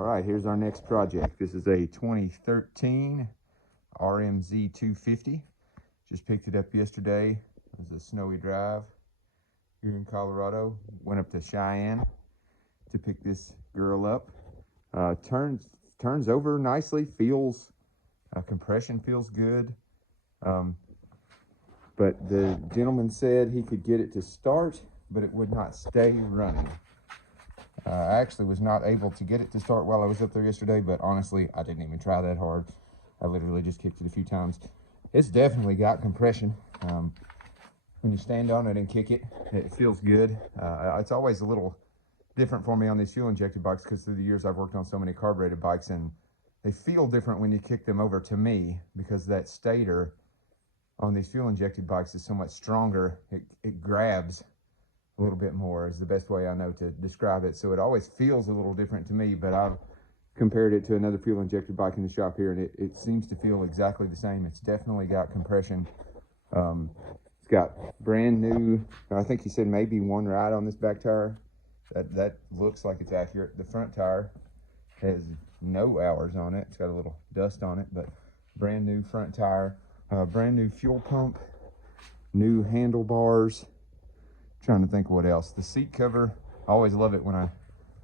All right, here's our next project. This is a 2013 RMZ250. Just picked it up yesterday. It was a snowy drive here in Colorado. Went up to Cheyenne to pick this girl up. Turns over nicely. Feels compression feels good. But the gentleman said he could get it to start, but it would not stay running. I actually was not able to get it to start while I was up there yesterday, but honestly, I didn't even try that hard. I literally just kicked it a few times. It's definitely got compression. When you stand on it and kick it, it feels good. It's always a little different for me on these fuel-injected bikes because through the years I've worked on so many carbureted bikes, and they feel different when you kick them over to me because that stator on these fuel-injected bikes is so much stronger. It grabs a little bit more is the best way I know to describe it. So it always feels a little different to me, but I've compared it to another fuel injected bike in the shop here, and it seems to feel exactly the same. It's definitely got compression. It's got brand new, I think he said maybe one ride on this back tire. That looks like it's accurate. The front tire has no hours on it. It's got a little dust on it, but brand new front tire, brand new fuel pump, new handlebars. Trying to think what else. The seat cover, I always love it when I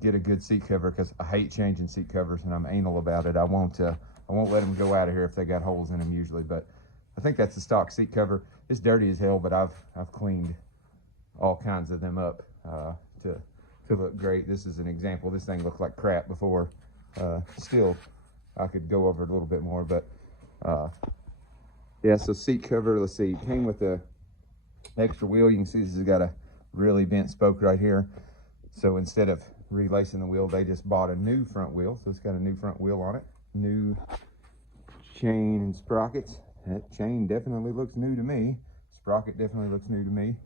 get a good seat cover because I hate changing seat covers and I'm anal about it. I won't let them go out of here if they got holes in them usually, but I think that's the stock seat cover. It's dirty as hell, but I've cleaned all kinds of them up to look great. This is an example. This thing looked like crap before. Still, I could go over it a little bit more, but yeah, so seat cover, let's see, it came with the extra wheel. You can see this has got a really bent spoke right here. So instead of relacing the wheel, they just bought a new front wheel. So it's got a new front wheel on it. New chain and sprockets. That chain definitely looks new to me. Sprocket definitely looks new to me.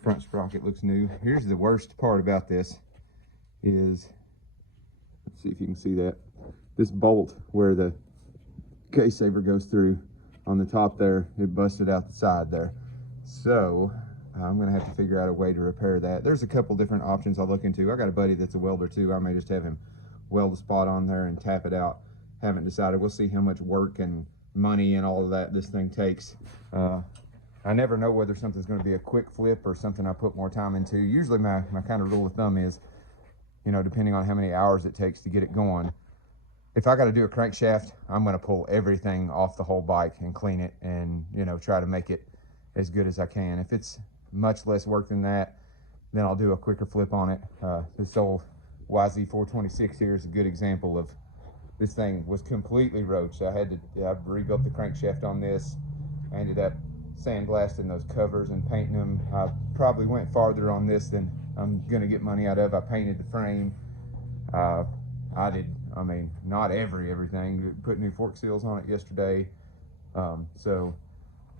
Front sprocket looks new. Here's the worst part about this is, let's see if you can see that. This bolt where the case saver goes through on the top there, it busted out the side there. So I'm gonna have to figure out a way to repair that. There's a couple different options I'll look into. I got a buddy that's a welder too. I may just have him weld a spot on there and tap it out. Haven't decided. We'll see how much work and money and all of that this thing takes. I never know whether something's gonna be a quick flip or something I put more time into. Usually my kind of rule of thumb is, you know, depending on how many hours it takes to get it going, if I got to do a crankshaft, I'm going to pull everything off the whole bike and clean it and, you know, try to make it as good as I can. If it's much less work than that, then I'll do a quicker flip on it. This old YZ426 here is a good example of this thing was completely roached. I rebuilt the crankshaft on this. I ended up sandblasting those covers and painting them. I probably went farther on this than I'm going to get money out of. I painted the frame. I mean, not everything. Put new fork seals on it yesterday. So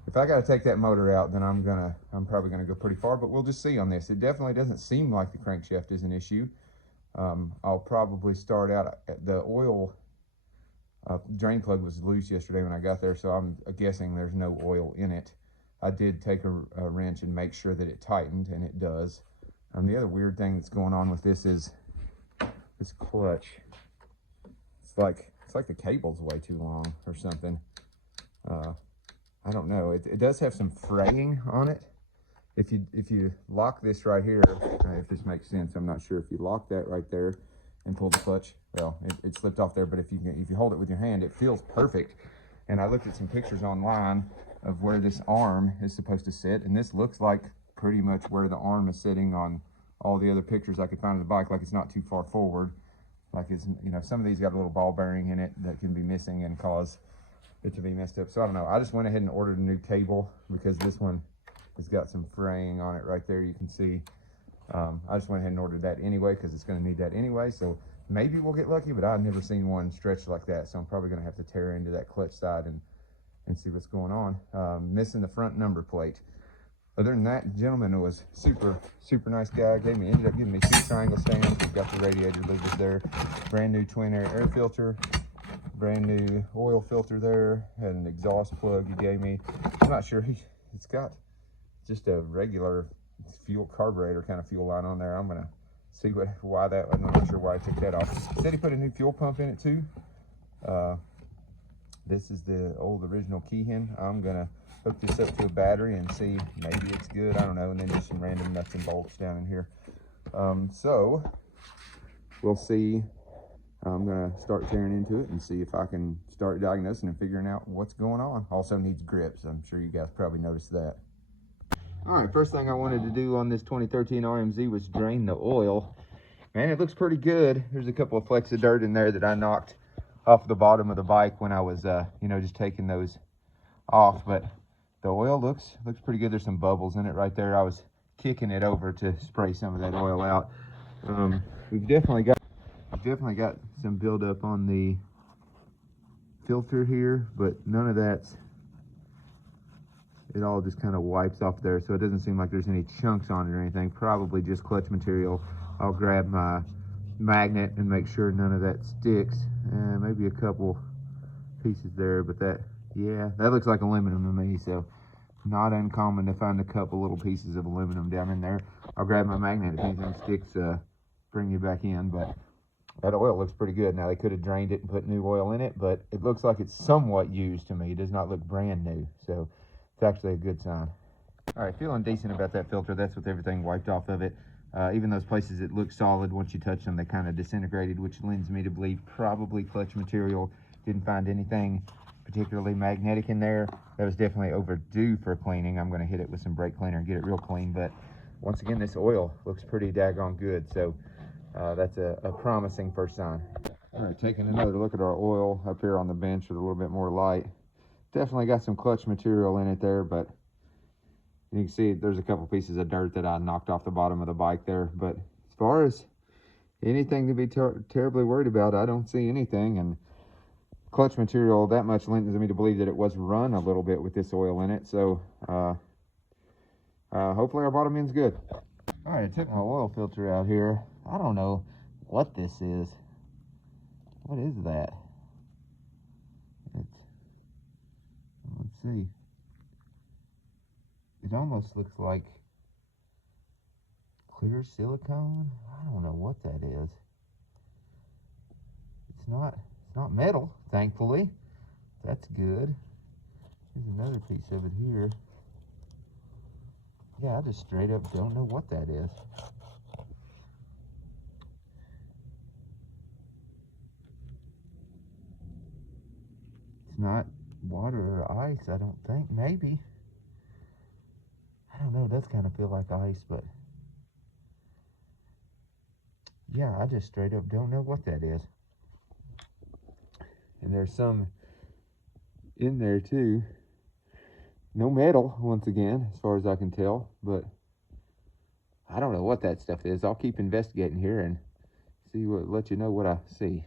if I got to take that motor out, then I'm probably gonna go pretty far, but we'll just see on this. It definitely doesn't seem like the crankshaft is an issue. I'll probably start out at the oil drain plug was loose yesterday when I got there, so I'm guessing there's no oil in it. I did take a wrench and make sure that it tightened, and it does. The other weird thing that's going on with this is this clutch. It's like the cable's way too long or something. I don't know. It does have some fraying on it. If you lock this right here, if this makes sense, I'm not sure. If you lock that right there and pull the clutch, well, it slipped off there. But if you hold it with your hand, it feels perfect. And I looked at some pictures online of where this arm is supposed to sit, and this looks like pretty much where the arm is sitting on all the other pictures I could find of the bike. Like it's not too far forward. Like it's, you know, some of these got a little ball bearing in it that can be missing and cause it to be messed up. So I don't know. I just went ahead and ordered a new cable because this one has got some fraying on it right there. You can see. I just went ahead and ordered that anyway because it's going to need that anyway. So maybe we'll get lucky, but I've never seen one stretched like that. So I'm probably going to have to tear into that clutch side and see what's going on. Missing the front number plate. Other than that, the gentleman was super nice guy. Ended up giving me 2 triangle stands. We've got the radiator levers there. Brand new twin air filter. Brand new oil filter there. Had an exhaust plug he gave me. I'm not sure. It's got just a regular fuel carburetor kind of fuel line on there. I'm gonna See why that, I'm not sure why I took that off. Said he put a new fuel pump in it too. This is the old original Keyhen. I'm gonna hook this up to a battery and see, maybe it's good, I don't know, and then just some random nuts and bolts down in here. So we'll see. I'm gonna start tearing into it and see if I can start diagnosing and figuring out what's going on. Also needs grips. I'm sure you guys probably noticed that. All right, first thing I wanted to do on this 2013 RMZ was drain the oil. Man, it looks pretty good. There's a couple of flecks of dirt in there that I knocked off the bottom of the bike when I was, you know, just taking those off. But the oil looks pretty good. There's some bubbles in it right there. I was kicking it over to spray some of that oil out. We've definitely got some buildup on the filter here, but none of that's. It all just kind of wipes off there, so it doesn't seem like there's any chunks on it or anything. Probably just clutch material. I'll grab my magnet and make sure none of that sticks. Maybe a couple pieces there, but that looks like aluminum to me, so not uncommon to find a couple little pieces of aluminum down in there. I'll grab my magnet. If anything sticks, bring you back in, but that oil looks pretty good. Now, they could have drained it and put new oil in it, but it looks like it's somewhat used to me. It does not look brand new, so it's actually a good sign. All right, feeling decent about that filter. That's with everything wiped off of it. Even those places that look solid, once you touch them, they kind of disintegrated, which lends me to believe probably clutch material. Didn't find anything particularly magnetic in there. That was definitely overdue for cleaning. I'm going to hit it with some brake cleaner and get it real clean. But once again, this oil looks pretty daggone good. So that's a promising first sign. All right, taking another look at our oil up here on the bench with a little bit more light. Definitely got some clutch material in it there, but you can see there's a couple pieces of dirt that I knocked off the bottom of the bike there. But as far as anything to be terribly worried about, I don't see anything. And clutch material, that much lends me to believe that it was run a little bit with this oil in it. So hopefully our bottom end's good. All right, I took my oil filter out here. I don't know what this is. What is that? Let's see. It almost looks like clear silicone. I don't know what that is. It's not metal, thankfully. That's good. There's another piece of it here. Yeah, I just straight up don't know what that is. It's not water or ice, I don't think. Maybe. I don't know, it does kind of feel like ice, but yeah, I just straight up don't know what that is. And there's some in there too. No metal, once again, as far as I can tell, but I don't know what that stuff is. I'll keep investigating here and let you know what I see.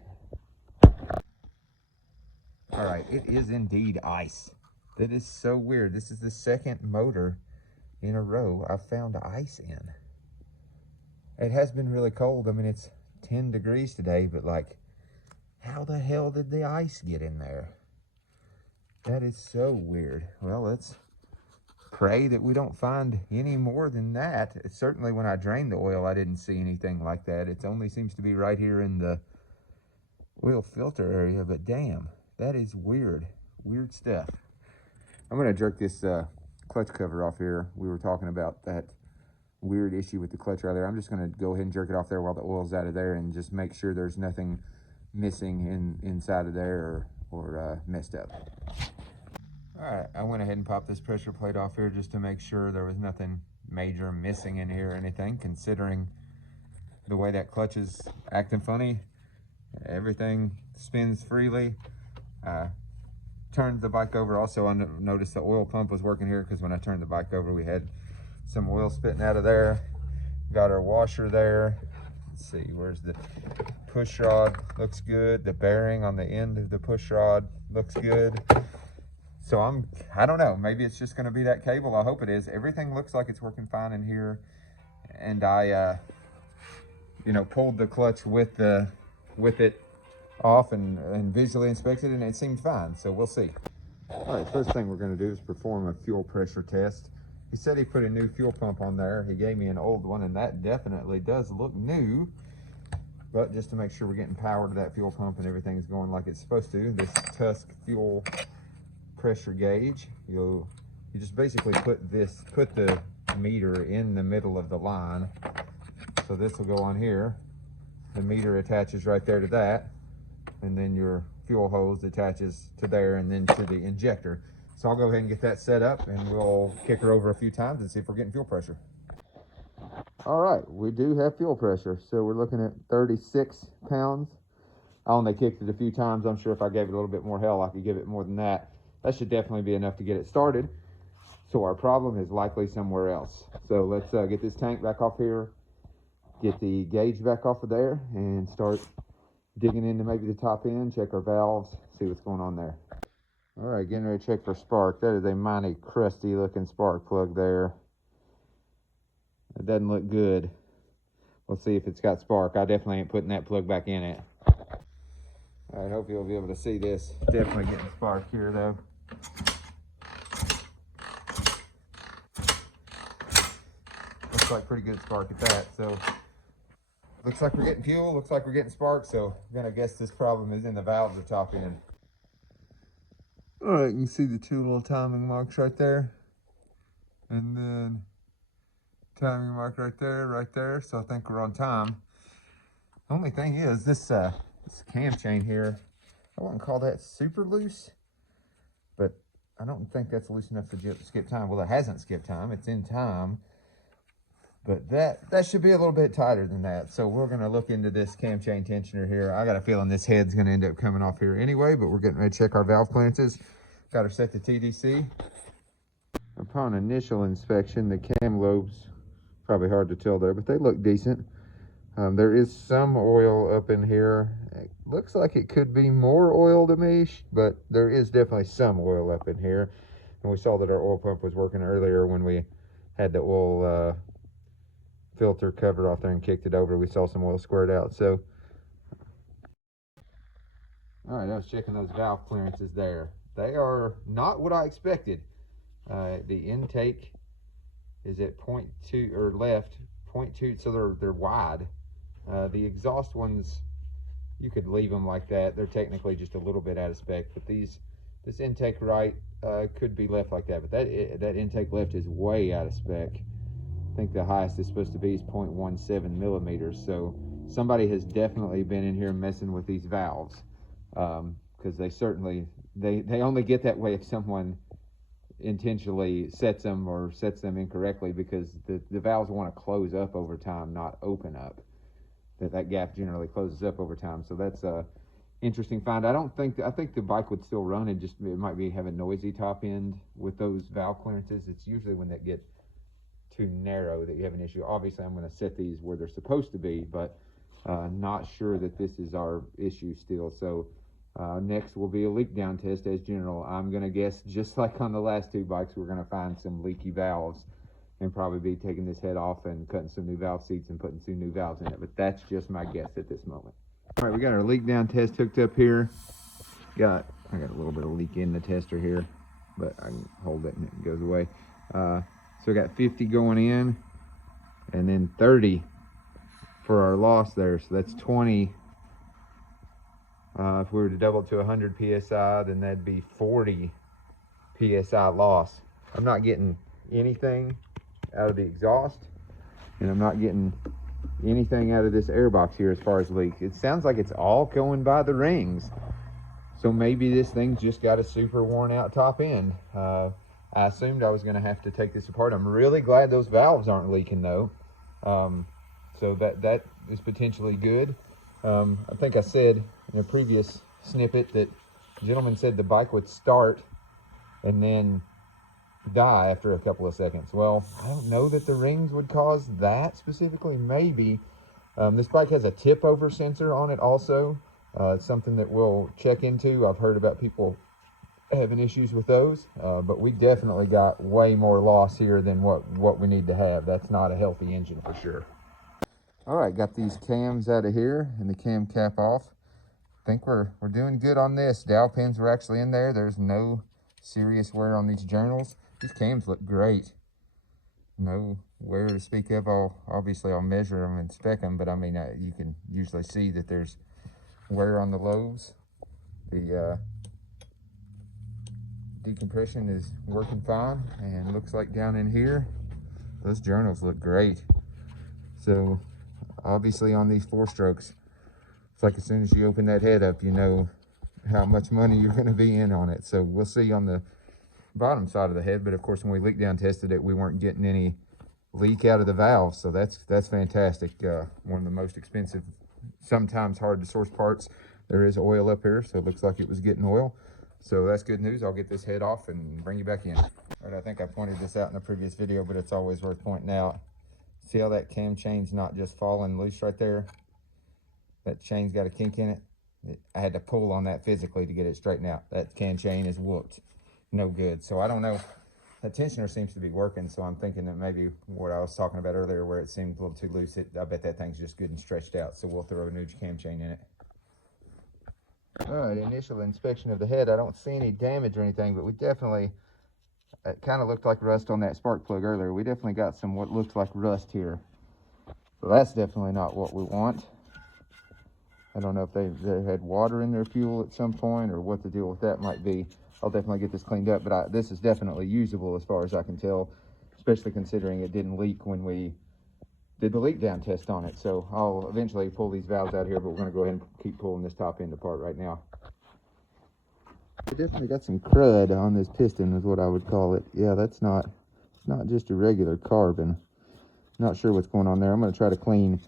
All right, it is indeed ice. That is so weird. This is the second motor in a row I've found ice in. It has been really cold. I mean, it's 10 degrees today, but like, how the hell did the ice get in there? That is so weird. Well, let's pray that we don't find any more than that. Certainly when I drained the oil, I didn't see anything like that. It only seems to be right here in the oil filter area, but damn, that is weird. Weird stuff. I'm gonna jerk this clutch cover off here. We were talking about that weird issue with the clutch right there. I'm just gonna go ahead and jerk it off there while the oil's out of there and just make sure there's nothing missing inside of there or messed up. All right, I went ahead and popped this pressure plate off here just to make sure there was nothing major missing in here or anything, considering the way that clutch is acting funny. Everything spins freely. Turned the bike over. Also, I noticed the oil pump was working here because when I turned the bike over, we had some oil spitting out of there. Got our washer there. Let's see, where's the push rod? Looks good. The bearing on the end of the push rod looks good. So I don't know, maybe it's just gonna be that cable. I hope it is. Everything looks like it's working fine in here. And I, pulled the clutch with it off and visually inspected it, and it seemed fine, so we'll see. All right, first thing we're gonna do is perform a fuel pressure test. He said he put a new fuel pump on there. He gave me an old one, and that definitely does look new. But just to make sure we're getting power to that fuel pump and everything's going like it's supposed to, this Tusk fuel pressure gauge, you just basically put the meter in the middle of the line. So this will go on here. The meter attaches right there to that, and then your fuel hose attaches to there and then to the injector. So I'll go ahead and get that set up, and we'll kick her over a few times and see if we're getting fuel pressure. All right, we do have fuel pressure. So we're looking at 36 pounds. I only kicked it a few times. I'm sure if I gave it a little bit more hell, I could give it more than that. That should definitely be enough to get it started. So our problem is likely somewhere else. So let's get this tank back off here, get the gauge back off of there, and start digging into maybe the top end, check our valves, see what's going on there. All right, getting ready to check for spark. That is a mighty crusty looking spark plug there. It doesn't look good. We'll see if it's got spark. I definitely ain't putting that plug back in it. All right, hope you'll be able to see this. Definitely getting spark here though. Looks like pretty good spark at that. So looks like we're getting fuel, looks like we're getting spark. So I'm gonna guess this problem is in the valve at the top end. All right, you can see the two little timing marks right there. And then timing mark right there. So I think we're on time. The only thing is this cam chain here, I wouldn't call that super loose, but I don't think that's loose enough to skip time. Well, it hasn't skipped time, it's in time, but that should be a little bit tighter than that. So we're gonna look into this cam chain tensioner here. I got a feeling this head's gonna end up coming off here anyway, but we're getting ready to check our valve clearances. Got her set to TDC. Upon initial inspection, the cam lobes, probably hard to tell there, but they look decent. There is some oil up in here. It looks like it could be more oil to me, but there is definitely some oil up in here. And we saw that our oil pump was working earlier when we had the oil filter covered off there and kicked it over. We saw some oil squirt out. So, all right, I was checking those valve clearances there. They are not what I expected. The intake is at 0.2 or left 0.2, so they're wide. The exhaust ones, you could leave them like that. They're technically just a little bit out of spec, but this intake right could be left like that. But that intake left is way out of spec. I think the highest it's supposed to be is 0.17 millimeters. So somebody has definitely been in here messing with these valves, because they only get that way if someone intentionally sets them incorrectly, because the valves want to close up over time, not open up. That gap generally closes up over time. So that's a interesting find. I think the bike would still run. It might be have a noisy top end with those valve clearances. It's usually when they get too narrow that you have an issue. Obviously I'm going to set these where they're supposed to be, but not sure that this is our issue still. So next will be a leak down test as general. I'm going to guess, just like on the last two bikes, we're going to find some leaky valves and probably be taking this head off and cutting some new valve seats and putting some new valves in it. But that's just my guess at this moment. All right, we got our leak down test hooked up here. I got a little bit of leak in the tester here, but I can hold it and it goes away. So we got 50 going in, and then 30 for our loss there. So that's 20. If we were to double it to 100 PSI, then that'd be 40 PSI loss. I'm not getting anything out of the exhaust, and I'm not getting anything out of this air box here as far as leaks. It sounds like it's all going by the rings. So maybe this thing's just got a super worn out top end. I assumed I was going to have to take this apart. I'm really glad those valves aren't leaking though. So that is potentially good. I think I said in a previous snippet that the gentleman said the bike would start and then die after a couple of seconds. Well, I don't know that the rings would cause that specifically. Maybe. This bike has a tip over sensor on it also. It's something that we'll check into. I've heard about people having issues with those, but we definitely got way more loss here than what we need to have. That's not a healthy engine for sure. All right, got these cams out of here and the cam cap off. I think we're doing good on this. Dowel pins were actually in there. There's no serious wear on these journals. These cams look great. no wear to speak of. Obviously I'll measure them and spec them, but I mean, you can usually see that there's wear on the lobes. The decompression is working fine, and looks like down in here, those journals look great. So obviously on these 4-strokes, it's like as soon as you open that head up, you know how much money you're going to be in on it. So we'll see on the bottom side of the head, but of course when we leak down tested it, we weren't getting any leak out of the valve, so that's fantastic. One of the most expensive, sometimes hard to source parts. There is oil up here, so it looks like it was getting oil, so that's good news. I'll get this head off and bring you back in. All right, I think I pointed this out in a previous video, but it's always worth pointing out. See how that cam chain's not just falling loose right there? That chain's got a kink in it. I had to pull on that physically to get it straightened out. That cam chain is whooped. No good. So I don't know. That tensioner seems to be working, so I'm thinking that maybe what I was talking about earlier, where it seemed a little too loose, I bet that thing's just good and stretched out. So we'll throw a new cam chain in it. All right, initial inspection of the head. I don't see any damage or anything, but we definitely, it kind of looked like rust on that spark plug earlier. We definitely got some what looks like rust here. So that's definitely not what we want. I don't know if they had water in their fuel at some point or what the deal with that might be. I'll definitely get this cleaned up, but this is definitely usable as far as I can tell, especially considering it didn't leak when we did the leak down test on it. So I'll eventually pull these valves out here, but we're going to go ahead and keep pulling this top end apart right now. We definitely got some crud on this piston is what I would call it. Yeah, it's not just a regular carbon. Not sure what's going on there. I'm going to try to clean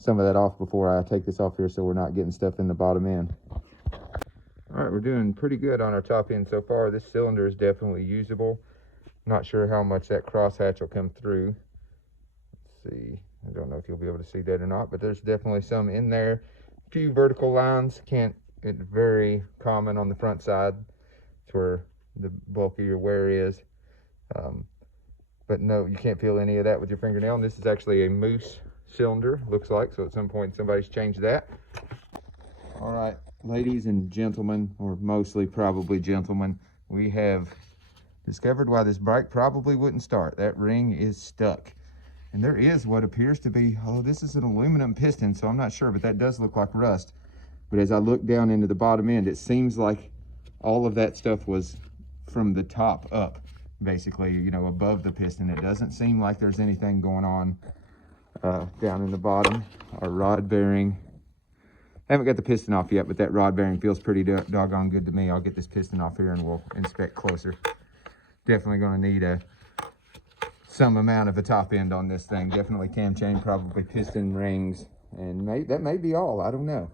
some of that off before I take this off here so we're not getting stuff in the bottom end. All right, we're doing pretty good on our top end so far. This cylinder is definitely usable. Not sure how much that crosshatch will come through. Let's see. I don't know if you'll be able to see that or not, but there's definitely some in there. A few vertical lines. It's very common on the front side. It's where the bulk of your wear is. But no, you can't feel any of that with your fingernail. And this is actually a moose cylinder, looks like. So at some point somebody's changed that. All right, ladies and gentlemen, or mostly probably gentlemen, we have discovered why this bike probably wouldn't start. That ring is stuck. And there is what appears to be, oh, this is an aluminum piston, so I'm not sure, but that does look like rust. But as I look down into the bottom end, it seems like all of that stuff was from the top up, basically, you know, above the piston. It doesn't seem like there's anything going on down in the bottom. Our rod bearing, I haven't got the piston off yet, but that rod bearing feels pretty doggone good to me. I'll get this piston off here and we'll inspect closer. Definitely going to need some amount of a top end on this thing. Definitely cam chain, probably piston rings, and that may be all. I don't know.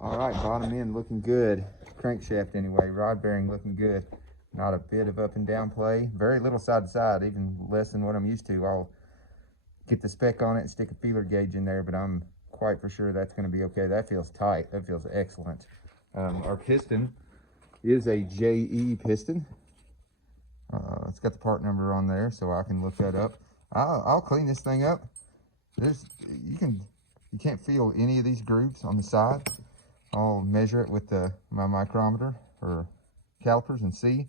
All right, bottom end looking good. Crankshaft anyway. Rod bearing looking good. Not a bit of up and down play. Very little side to side, even less than what I'm used to. I'll get the spec on it and stick a feeler gauge in there, but I'm quite for sure that's going to be okay. That feels tight. That feels excellent. Our piston is a JE piston. It's got the part number on there, so I can look that up. I'll clean this thing up. You can't feel any of these grooves on the side. I'll measure it with my micrometer or calipers and see.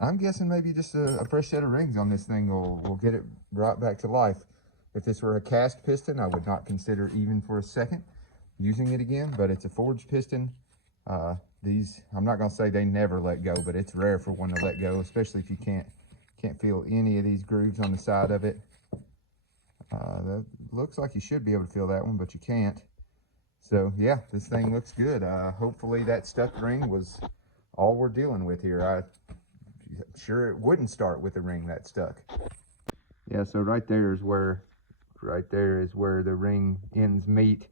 I'm guessing maybe just a fresh set of rings on this thing will get it right back to life. If this were a cast piston, I would not consider even for a second using it again, but it's a forged piston. These, I'm not gonna say they never let go, but it's rare for one to let go, especially if you can't feel any of these grooves on the side of it. That looks like you should be able to feel that one, but you can't. So yeah, this thing looks good. Hopefully that stuck ring was all we're dealing with here. I'm sure it wouldn't start with a ring that stuck. Yeah, so right there is where the ring ends meet.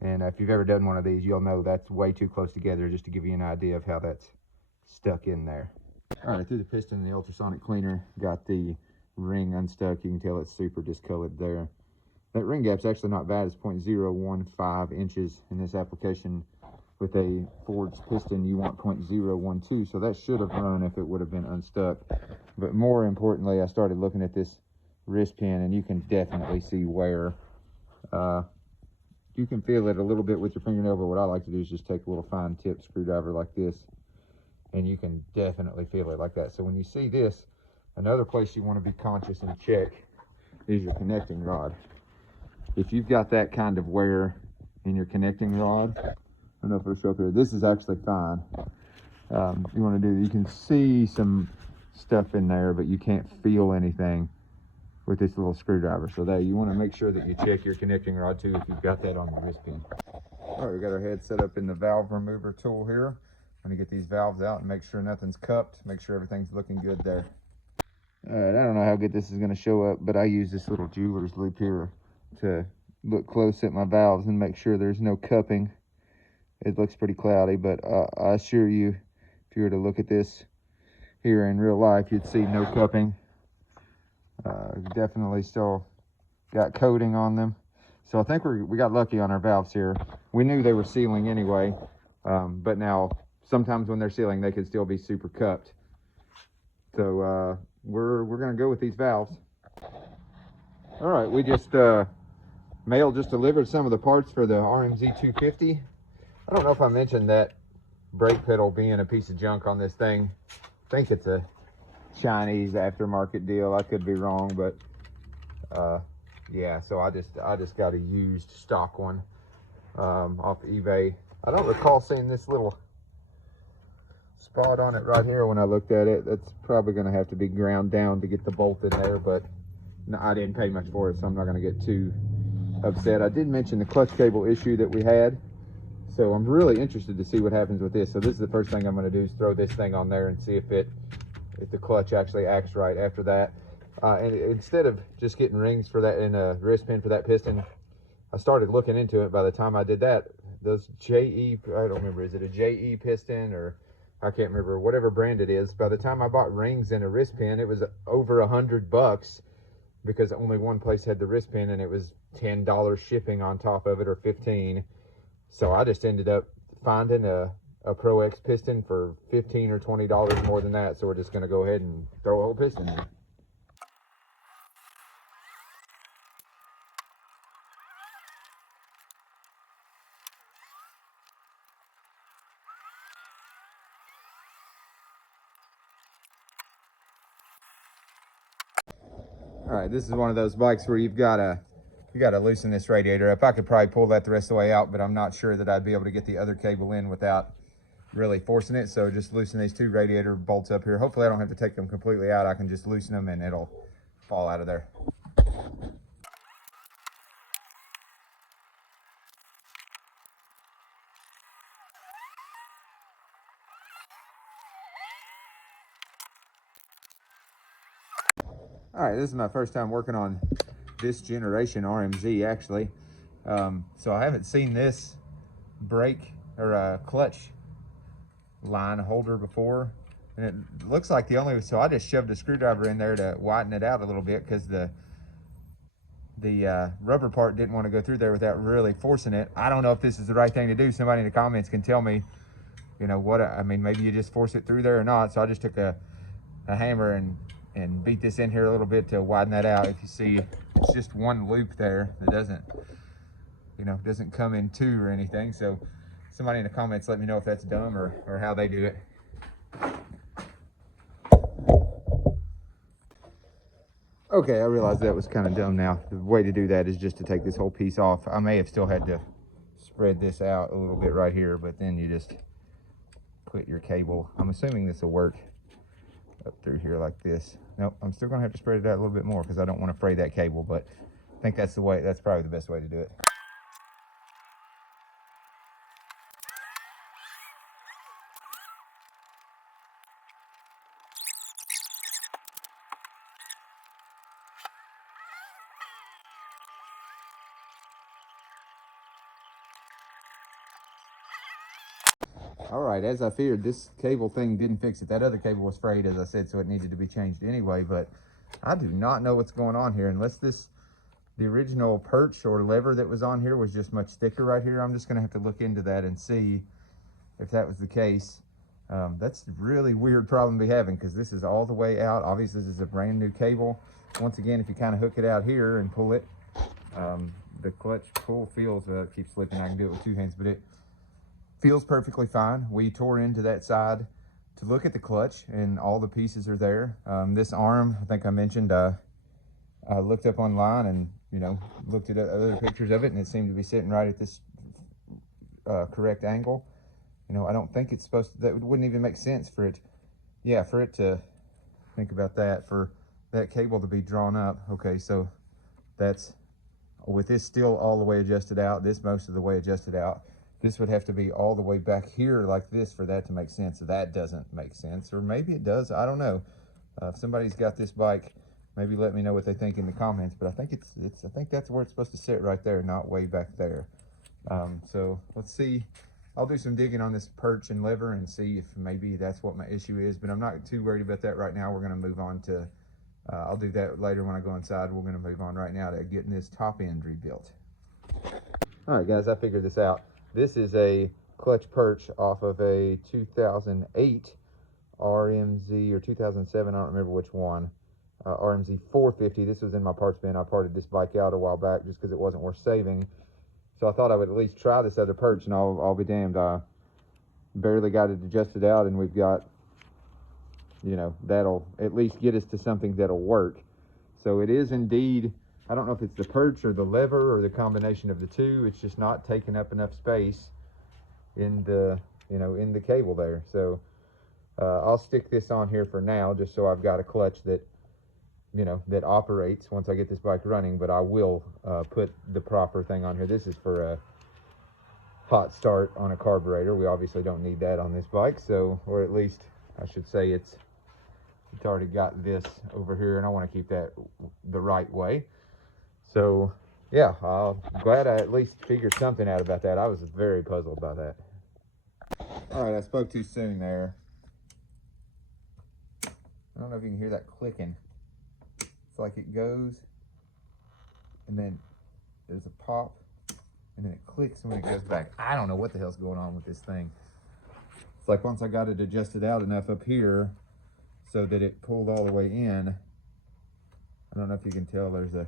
And if you've ever done one of these, you'll know that's way too close together, just to give you an idea of how that's stuck in there. All right, through the piston and the ultrasonic cleaner, got the ring unstuck. You can tell it's super discolored there. That ring gap's actually not bad. It's 0.015 inches. In this application with a forged piston, you want 0.012, so that should have run if it would have been unstuck. But more importantly, I started looking at this wrist pin, and you can definitely see wear. You can feel it a little bit with your fingernail, but what I like to do is just take a little fine tip screwdriver like this, and you can definitely feel it like that. So when you see this, another place you want to be conscious and check is your connecting rod. If you've got that kind of wear in your connecting rod, I don't know if it'll show up here. This is actually fine. You want to do, you can see some stuff in there, but you can't feel anything with this little screwdriver. So there, you want to make sure that you check your connecting rod too if you've got that on your wrist pin. All right, we got our head set up in the valve remover tool here. I'm gonna get these valves out and make sure nothing's cupped, make sure everything's looking good there. All right, I don't know how good this is gonna show up, but I use this little jeweler's loop here to look close at my valves and make sure there's no cupping. It looks pretty cloudy, but I assure you, if you were to look at this here in real life, you'd see no cupping. Definitely still got coating on them. So I think we got lucky on our valves here. We knew they were sealing anyway, but now sometimes when they're sealing, they could still be super cupped. So we're gonna go with these valves. All right, we just mail just delivered some of the parts for the RMZ250. I don't know if I mentioned that brake pedal being a piece of junk on this thing. I think it's a Chinese aftermarket deal. I could be wrong, but yeah, so I just got a used stock one off eBay. I don't recall seeing this little spot on it right here when I looked at it. That's probably going to have to be ground down to get the bolt in there, but no, I didn't pay much for it, so I'm not going to get too upset. I did mention the clutch cable issue that we had, so I'm really interested to see what happens with this. So this is the first thing I'm going to do, is throw this thing on there and see if the clutch actually acts right after that. And instead of just getting rings for that and a wrist pin for that piston, I started looking into it. By the time I did that, those JE, I don't remember, is it a JE piston or I can't remember, whatever brand it is. By the time I bought rings and a wrist pin, it was over $100 because only one place had the wrist pin, and it was $10 shipping on top of it, or $15. So I just ended up finding a Pro X piston for $15 or $20 more than that. So we're just going to go ahead and throw a whole piston in. All right, this is one of those bikes where you gotta loosen this radiator up. I could probably pull that the rest of the way out, but I'm not sure that I'd be able to get the other cable in without really forcing it. So just loosen these two radiator bolts up here. Hopefully I don't have to take them completely out. I can just loosen them and it'll fall out of there. All right, this is my first time working on this generation RMZ, actually. So I haven't seen this brake or clutch line holder before, and it looks like so I just shoved a screwdriver in there to widen it out a little bit because the rubber part didn't want to go through there without really forcing it. I don't know if this is the right thing to do. Somebody in the comments can tell me, you know, what I mean, maybe you just force it through there or not. So I just took a hammer and beat this in here a little bit to widen that out. If you see, it's just one loop there that doesn't come in two or anything. So somebody in the comments, let me know if that's dumb or how they do it. Okay, I realized that was kind of dumb now. The way to do that is just to take this whole piece off. I may have still had to spread this out a little bit right here, but then you just put your cable. I'm assuming this will work up through here like this. Nope, I'm still gonna have to spread it out a little bit more because I don't want to fray that cable, but I think that's probably the best way to do it. All right, as I feared, this cable thing didn't fix it. That other cable was frayed, as I said, so it needed to be changed anyway, but I do not know what's going on here. Unless the original perch or lever that was on here was just much thicker right here. I'm just gonna have to look into that and see if that was the case. That's a really weird problem to be having because this is all the way out. Obviously, this is a brand new cable. Once again, if you kind of hook it out here and pull it, the clutch pull feels, it keeps slipping. I can do it with two hands, but it feels perfectly fine. We tore into that side look at the clutch, and all the pieces are there. This arm, I think I mentioned, I looked up online and, you know, looked at other pictures of it, and it seemed to be sitting right at this correct angle. You know, I don't think it's supposed to, that wouldn't even make sense for it, yeah, for it to, think about that, for that cable to be drawn up. Okay, so that's, with this still all the way adjusted out, this most of the way adjusted out, this would have to be all the way back here like this for that to make sense. So that doesn't make sense, or maybe it does, I don't know. If somebody's got this bike, maybe let me know what they think in the comments, but I think I think that's where it's supposed to sit, right there, not way back there. So let's see. I'll do some digging on this perch and lever and see if maybe that's what my issue is, but I'm not too worried about that right now. We're gonna move on to, I'll do that later when I go inside. We're gonna move on right now to getting this top end rebuilt. All right, guys, I figured this out. This is a clutch perch off of a 2008 RMZ, or 2007, I don't remember which one, RMZ250. This was in my parts bin. I parted this bike out a while back just because it wasn't worth saving. So I thought I would at least try this other perch, and I'll be damned. I barely got it adjusted out, and we've got, you know, that'll at least get us to something that'll work. So it is indeed, I don't know if it's the perch or the lever or the combination of the two. It's just not taking up enough space in the, you know, in the cable there. So I'll stick this on here for now, just so I've got a clutch that, you know, that operates once I get this bike running, but I will put the proper thing on here. This is for a hot start on a carburetor. We obviously don't need that on this bike, so, or at least I should say it's already got this over here, and I want to keep that the right way. So yeah, I'm glad I at least figured something out about that. I was very puzzled by that. All right, I spoke too soon there. I don't know if you can hear that clicking. It's like it goes, and then there's a pop, and then it clicks when it goes back. I don't know what the hell's going on with this thing. It's like once I got it adjusted out enough up here so that it pulled all the way in. I don't know if you can tell, there's a,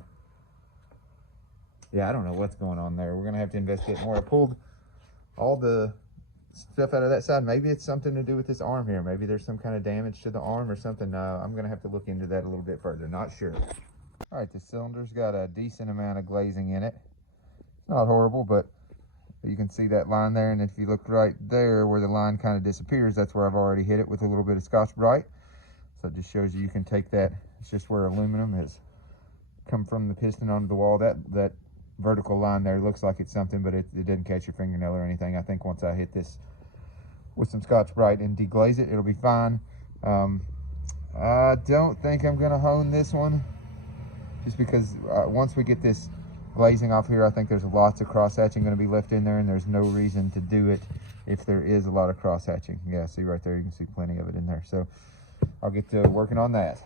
yeah, I don't know what's going on there. We're gonna have to investigate more. I pulled all the stuff out of that side. Maybe it's something to do with this arm here. Maybe there's some kind of damage to the arm or something. I'm gonna have to look into that a little bit further, not sure. All right, the cylinder's got a decent amount of glazing in it. It's not horrible, but you can see that line there, and if you look right there where the line kind of disappears, that's where I've already hit it with a little bit of Scotch-Brite. So it just shows you can take that, it's just where aluminum has come from the piston onto the wall. That vertical line there looks like it's something, but it didn't catch your fingernail or anything. I think once I hit this with some Scotch-Brite and deglaze it, it'll be fine. I don't think I'm gonna hone this one, just because once we get this glazing off here, I think there's lots of cross-hatching gonna be left in there, and there's no reason to do it if there is a lot of cross-hatching. Yeah, see right there, you can see plenty of it in there. So I'll get to working on that.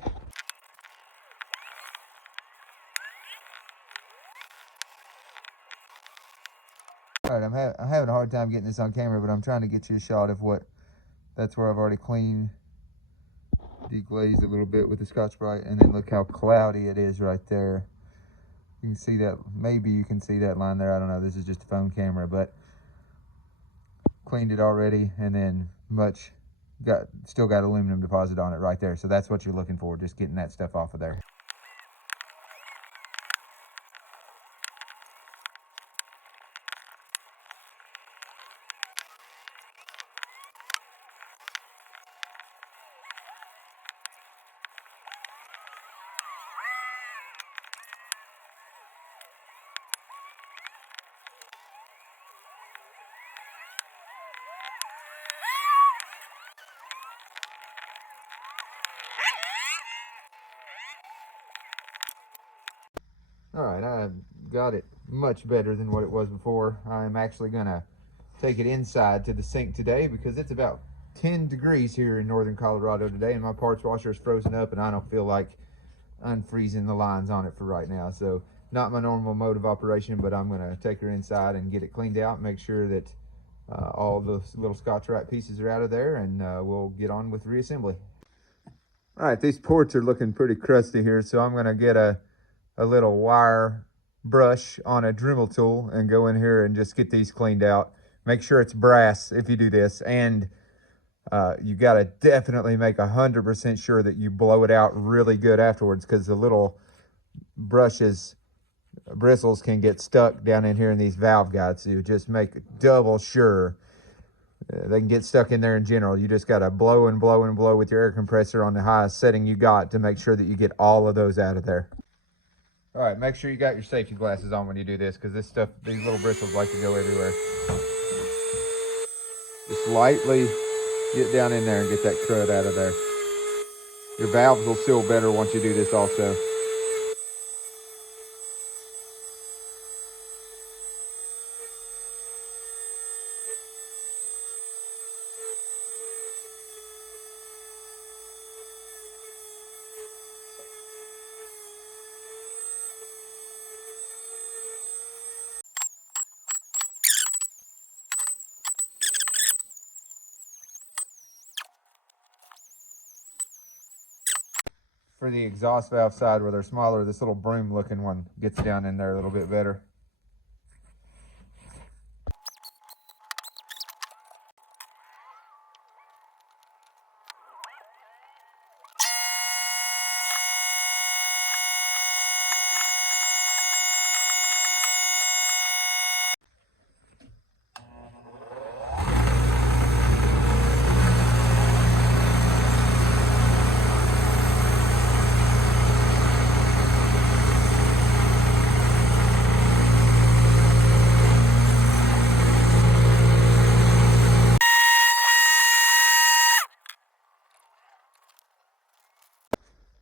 All right, I'm having a hard time getting this on camera, but I'm trying to get you a shot of what, that's where I've already cleaned, deglazed a little bit with the Scotch-Brite, and then look how cloudy it is right there. You can see that, maybe you can see that line there. I don't know, this is just a phone camera, but cleaned it already, and then still got aluminum deposit on it right there. So that's what you're looking for, just getting that stuff off of there. All right, I've got it much better than what it was before. I'm actually gonna take it inside to the sink today because it's about 10 degrees here in northern Colorado today, and my parts washer is frozen up, and I don't feel like unfreezing the lines on it for right now. So not my normal mode of operation, but I'm gonna take her inside and get it cleaned out, make sure that all those little Scotch-Brite pieces are out of there, and we'll get on with reassembly. All right, these ports are looking pretty crusty here, so I'm gonna get a little wire brush on a Dremel tool and go in here and just get these cleaned out. Make sure it's brass if you do this, and You got to definitely make 100% sure that you blow it out really good afterwards, because the little bristles can get stuck down in here in these valve guides. So you just make double sure. They can get stuck in there in general. You just got to blow and blow and blow with your air compressor on the highest setting you got to make sure that you get all of those out of there. All right, make sure you got your safety glasses on when you do this, because this stuff, these little bristles like to go everywhere. Just lightly get down in there and get that crud out of there. Your valves will seal better once you do this also. For the exhaust valve side where they're smaller, this little broom looking one gets down in there a little bit better.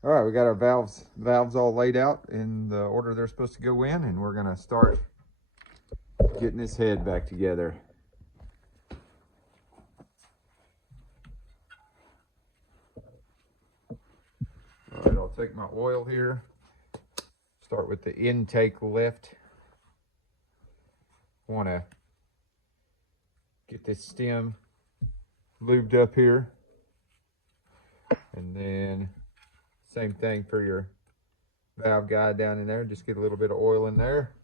All right, we got our valves all laid out in the order they're supposed to go in, and we're gonna start getting this head back together. All right, I'll take my oil here. Start with the intake lift. Want to get this stem lubed up here, and then same thing for your valve guide down in there. Just get a little bit of oil in there.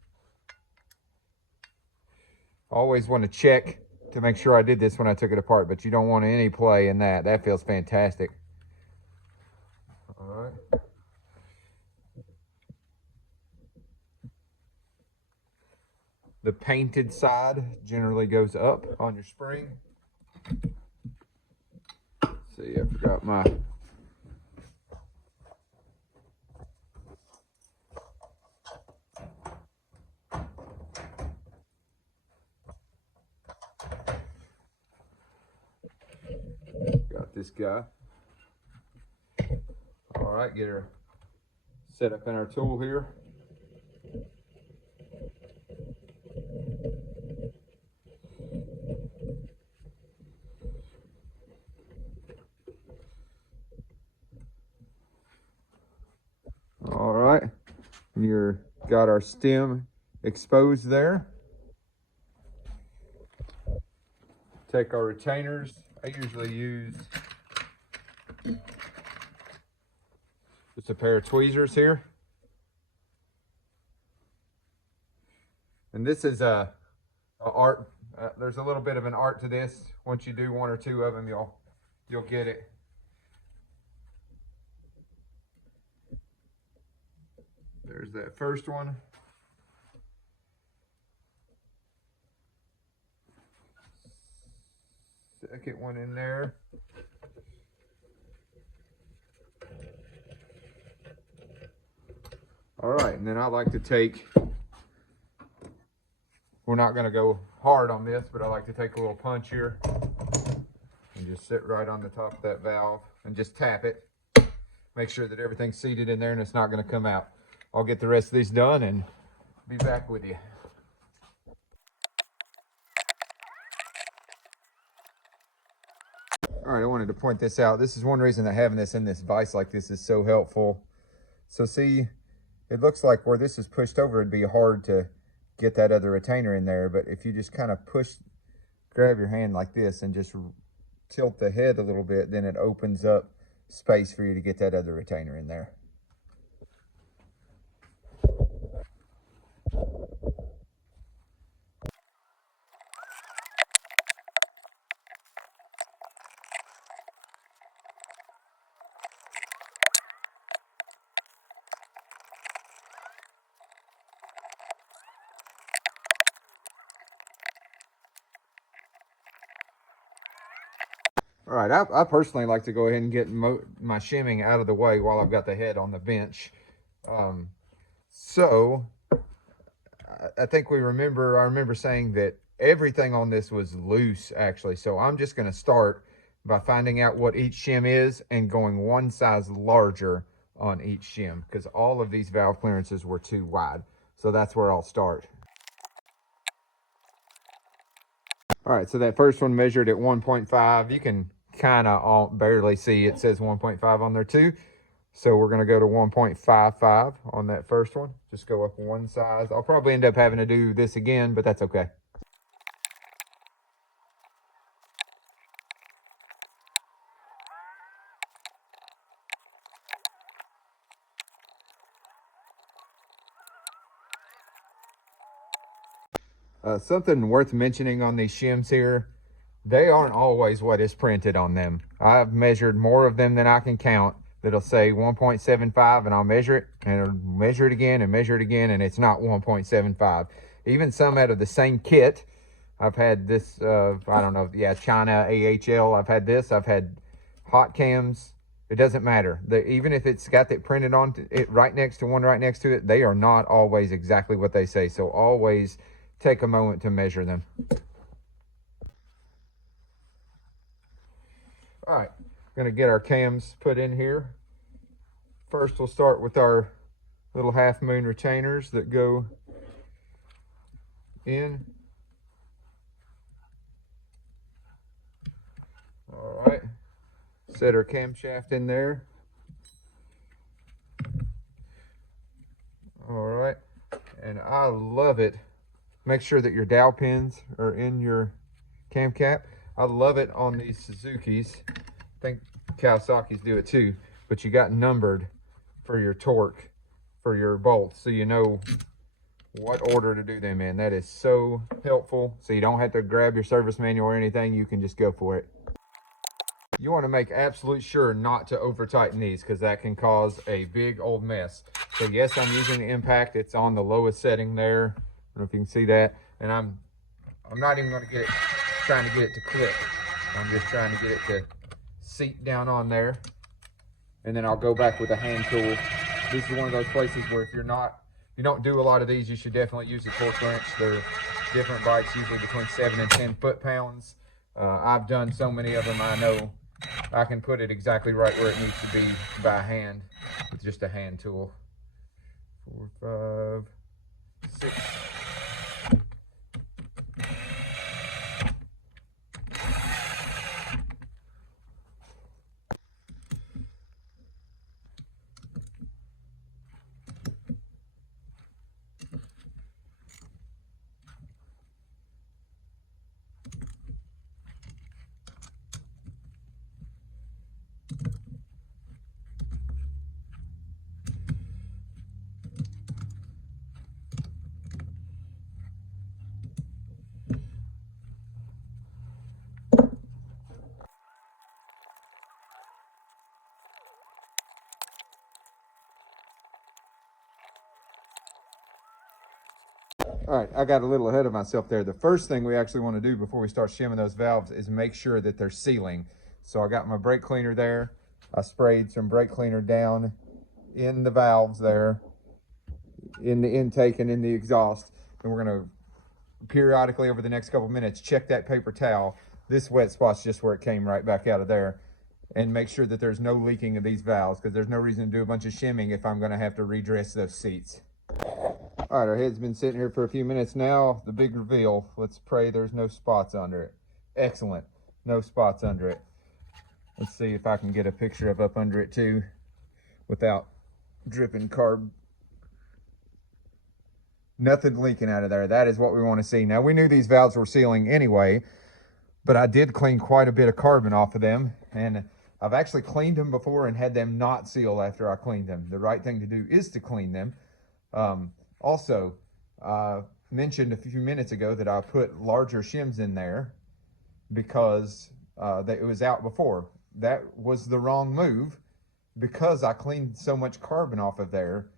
Always want to check to make sure I did this when I took it apart, but you don't want any play in that. That feels fantastic. All right. The painted side generally goes up on your spring. See, I forgot my this guy. All right, get her set up in our tool here. All right, you're got our stem exposed there. Take our retainers. I usually use just a pair of tweezers here. And this is a art. There's a little bit of an art to this. Once you do one or two of them, you'll get it. There's that first one. Second one in there. All right, and then I like to take, we're not going to go hard on this, but I like to take a little punch here and just sit right on the top of that valve and just tap it. Make sure that everything's seated in there and it's not going to come out. I'll get the rest of these done and be back with you. All right, I wanted to point this out. This is one reason that having this in this vise like this is so helpful. So see, it looks like where this is pushed over, it'd be hard to get that other retainer in there. But if you just kind of grab your hand like this and just tilt the head a little bit, then it opens up space for you to get that other retainer in there. All right, I personally like to go ahead and get my shimming out of the way while I've got the head on the bench. So I think I remember saying that everything on this was loose actually. So I'm just going to start by finding out what each shim is and going one size larger on each shim, because all of these valve clearances were too wide. So that's where I'll start. All right, so that first one measured at 1.5. You can kind of barely see it says 1.5 on there too. So we're going to go to 1.55 on that first one. Just go up one size. I'll probably end up having to do this again, but that's okay. Something worth mentioning on these shims here, they aren't always what is printed on them. I've measured more of them than I can count that'll say 1.75, and I'll measure it and I'll measure it again and measure it again, and it's not 1.75. Even some out of the same kit. I've had this, I don't know, yeah, China AHL. I've had this. I've had hot cams. It doesn't matter. Even if it's got that printed on it right next to one right next to it, they are not always exactly what they say. So always take a moment to measure them. All right, gonna get our cams put in here. First, we'll start with our little half moon retainers that go in. All right, set our camshaft in there. All right, and I love it. Make sure that your dowel pins are in your cam cap. I love it on these Suzukis. I think Kawasaki's do it too, but you got numbered for your torque for your bolts, so you know what order to do them in. That is so helpful. So you don't have to grab your service manual or anything. You can just go for it. You want to make absolute sure not to over tighten these, because that can cause a big old mess. So yes, I'm using the impact. It's on the lowest setting there. I don't know if you can see that. And I'm not even going to trying to get it to click. I'm just trying to get it to seat down on there. And then I'll go back with a hand tool. This is one of those places where if you don't do a lot of these, you should definitely use a torque wrench. They're different bikes, usually between 7 and 10 foot-pounds. I've done so many of them, I know I can put it exactly right where it needs to be by hand with just a hand tool. 4, 5, 6. All right, I got a little ahead of myself there. The first thing we actually want to do before we start shimming those valves is make sure that they're sealing. So I got my brake cleaner there. I sprayed some brake cleaner down in the valves there, in the intake and in the exhaust. And we're going to periodically over the next couple minutes check that paper towel. This wet spot's just where it came right back out of there. And make sure that there's no leaking of these valves, because there's no reason to do a bunch of shimming if I'm going to have to redress those seats. All right, our head's been sitting here for a few minutes now. The big reveal. Let's pray there's no spots under it. Excellent. No spots under it. Let's see if I can get a picture of up under it too without dripping carb. Nothing leaking out of there. That is what we want to see. Now, we knew these valves were sealing anyway, but I did clean quite a bit of carbon off of them, and I've actually cleaned them before and had them not seal after I cleaned them. The right thing to do is to clean them. Also, mentioned a few minutes ago that I put larger shims in there because it was out before. That was the wrong move because I cleaned so much carbon off of there.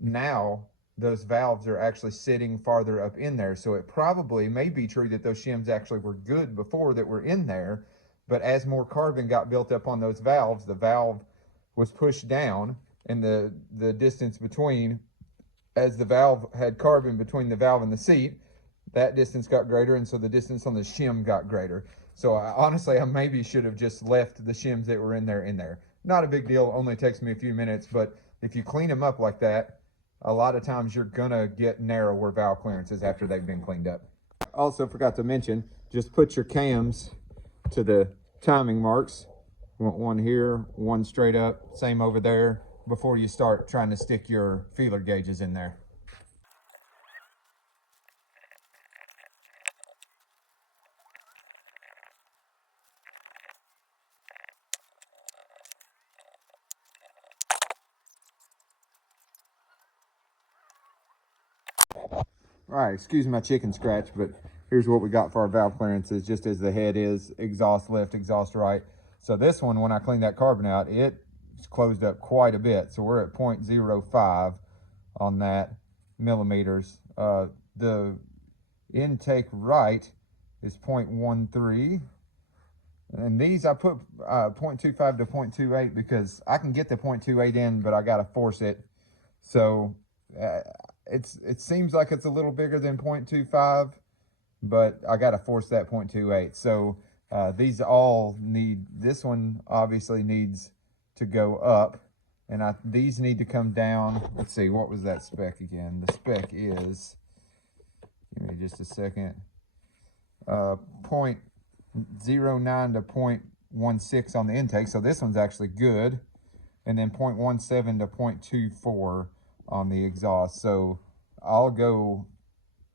Now those valves are actually sitting farther up in there. So it probably may be true that those shims actually were good before that were in there, but as more carbon got built up on those valves, the valve was pushed down, and the distance between, as the valve had carbon between the valve and the seat, that distance got greater, and so the distance on the shim got greater. So honestly, I maybe should have just left the shims that were in there. Not a big deal, only takes me a few minutes, but if you clean them up like that, a lot of times you're gonna get narrower valve clearances after they've been cleaned up. Also forgot to mention, just put your cams to the timing marks. You want one here, one straight up, same over there, before you start trying to stick your feeler gauges in there. All right, excuse my chicken scratch, but here's what we got for our valve clearances, just as the head is exhaust left, exhaust right. So this one, when I cleaned that carbon out, it's closed up quite a bit. So we're at 0.05 on that millimeters. The intake right is 0.13. And these I put 0.25 to 0.28 because I can get the 0.28 in, but I got to force it. So it seems like it's a little bigger than 0.25, but I got to force that 0.28. So these all need, this one obviously needs to go up, and these need to come down. Let's see, what was that spec again? The spec is, give me just a second, 0.09 to 0.16 on the intake. So this one's actually good. And then 0.17 to 0.24 on the exhaust. So I'll go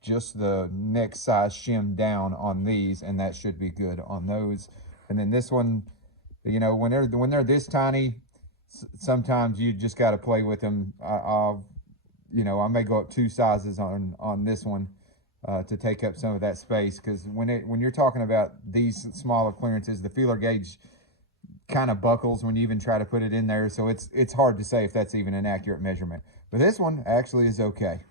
just the next size shim down on these, and that should be good on those. And then this one, you know, when they're this tiny, sometimes you just got to play with them. You know, I may go up 2 sizes on this one to take up some of that space, because when you're talking about these smaller clearances, the feeler gauge kind of buckles when you even try to put it in there, so it's hard to say if that's even an accurate measurement. But this one actually is okay.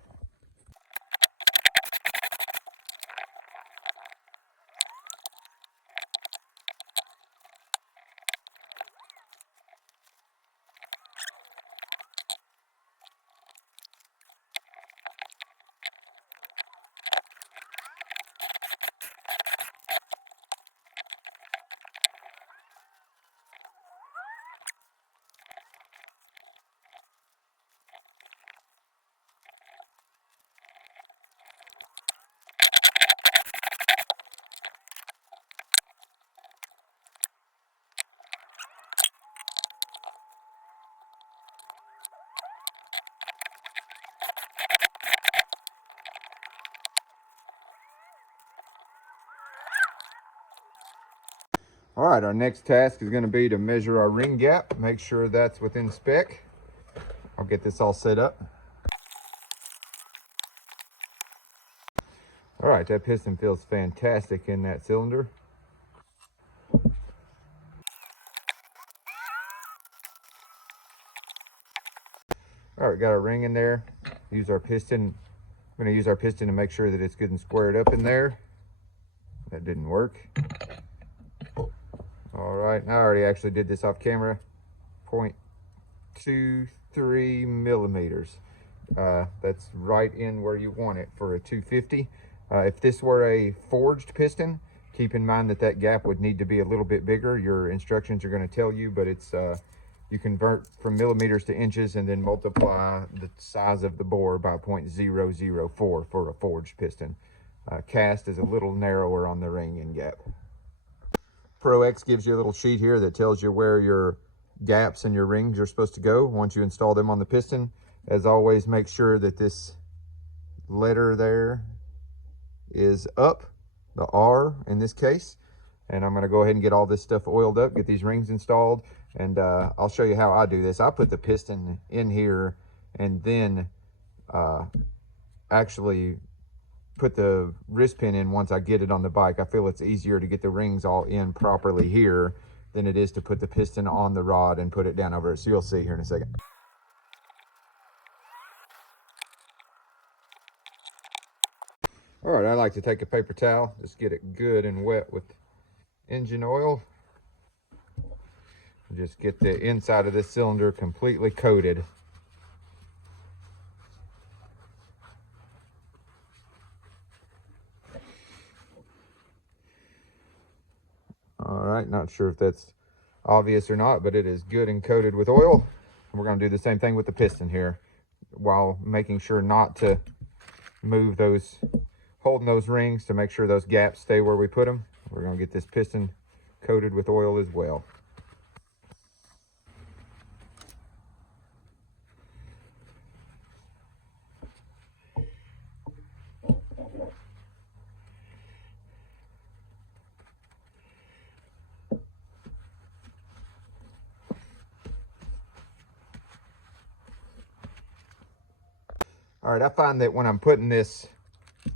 All right, our next task is going to be to measure our ring gap, make sure that's within spec. I'll get this all set up. All right, that piston feels fantastic in that cylinder. All right, got our ring in there. Use our piston. I'm going to use our piston to make sure that it's good and squared up in there. That didn't work. All right, I already actually did this off camera. 0.23 millimeters. That's right in where you want it for a 250. If this were a forged piston, keep in mind that that gap would need to be a little bit bigger. Your instructions are going to tell you, but it's you convert from millimeters to inches and then multiply the size of the bore by 0.004 for a forged piston. Cast is a little narrower on the ring and gap. Pro X gives you a little sheet here that tells you where your gaps and your rings are supposed to go once you install them on the piston. As always, make sure that this letter there is up, the R in this case. And I'm going to go ahead and get all this stuff oiled up, get these rings installed, and I'll show you how I do this. I put the piston in here and then actually put the wrist pin in once I get it on the bike. I feel it's easier to get the rings all in properly here than it is to put the piston on the rod and put it down over it. So you'll see here in a second. All right, I like to take a paper towel, just get it good and wet with engine oil. Just get the inside of this cylinder completely coated. All right, not sure if that's obvious or not, but it is good and coated with oil. We're going to do the same thing with the piston here, while making sure not to move those, holding those rings to make sure those gaps stay where we put them. We're going to get this piston coated with oil as well. All right, I find that when I'm putting this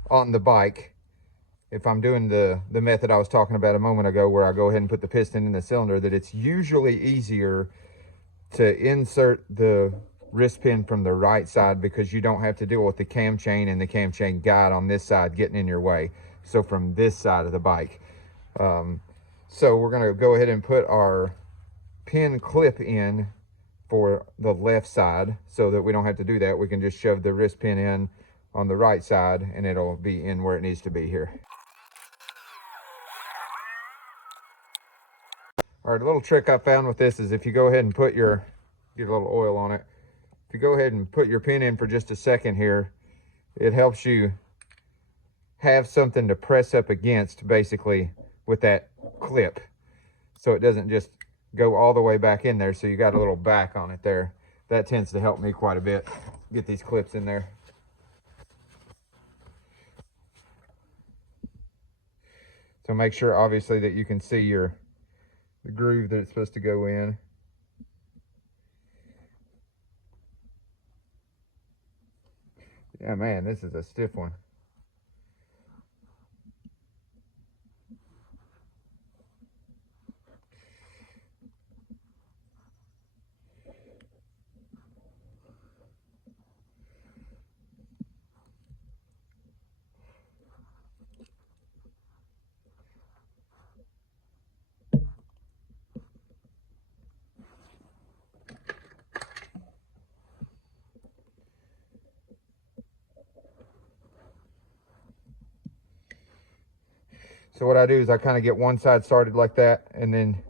on the bike, if I'm doing the method I was talking about a moment ago, where I go ahead and put the piston in the cylinder, that it's usually easier to insert the wrist pin from the right side, because you don't have to deal with the cam chain and the cam chain guide on this side getting in your way. So from this side of the bike. So we're gonna go ahead and put our pin clip in for the left side, so that we don't have to do that. We can just shove the wrist pin in on the right side and it'll be in where it needs to be here. All right, a little trick I found with this is if you go ahead and put your, get a little oil on it. If you go ahead and put your pin in for just a second here, it helps you have something to press up against, basically, with that clip. So it doesn't just go all the way back in there, so you got a little back on it there. That tends to help me quite a bit, get these clips in there. So make sure, obviously, that you can see the groove that it's supposed to go in. Yeah, man, this is a stiff one. So what I do is I kind of get one side started like that, and then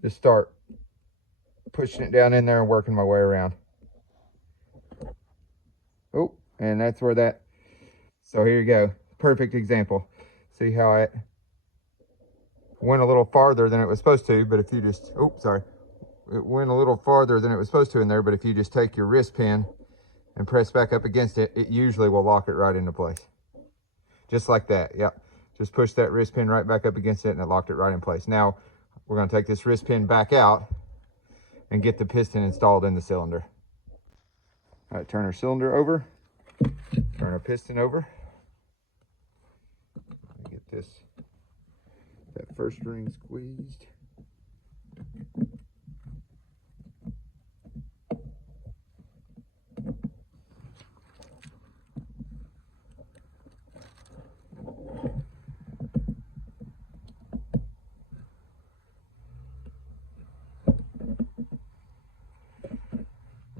just start pushing it down in there and working my way around. Oh, and that's where that, so here you go. Perfect example. See how it went a little farther than it was supposed to, but if you just, oh, sorry. It went a little farther than it was supposed to in there, but if you just take your wrist pin and press back up against it, it usually will lock it right into place. Just like that, yep. Just push that wrist pin right back up against it and it locked it right in place. Now, we're gonna take this wrist pin back out and get the piston installed in the cylinder. All right, turn our cylinder over, turn our piston over. Get that first ring squeezed.